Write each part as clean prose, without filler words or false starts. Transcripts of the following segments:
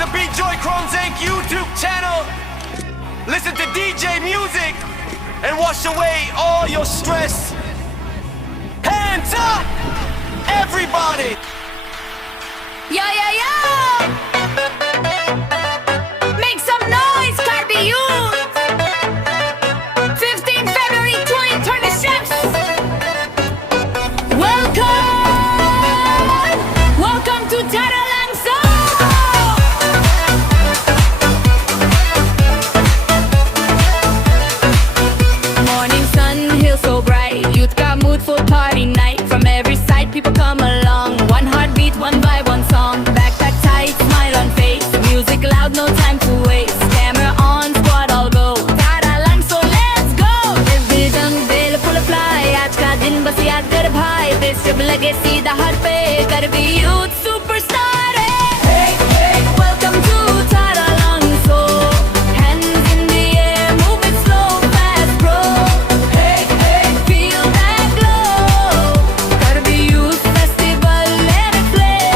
the YouTube channel. Listen to DJ music and wash away all your stress. Hands up, everybody. Yo, yo, yo! Make some noise, Karbi Youths! 15 February 2026! Welcome to Langso! Morning sun, hill so bright. Youth got mood for party night. From every side, people come along. One heartbeat, one vibe, one song. Backpack tight, smile on face. Music loud, no time to waste. Camera on, squad all go. Tara Langso, let's go. This दिल जंग दिल full of fly. आज का दिन बस याद कर भाई. This जब लगे सीधा हाथ पे. Karbi Youths superstar. Hey, hey, welcome to Tara Langso. Hands in the air, move it slow, fast, bro. Hey, hey, feel that glow. Karbi Youths festival, let it play.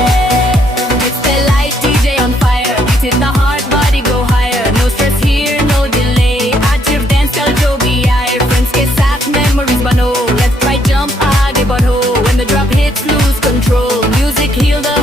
It's the light DJ on fire. Beat in the heart, body go higher. No stress here, no delay. आज सिर्फ dance चल जो भी आए. Friends के साथ memories बनो. Left right jump, आगे बढ़ो. When the drop hits, lose control. Music heal the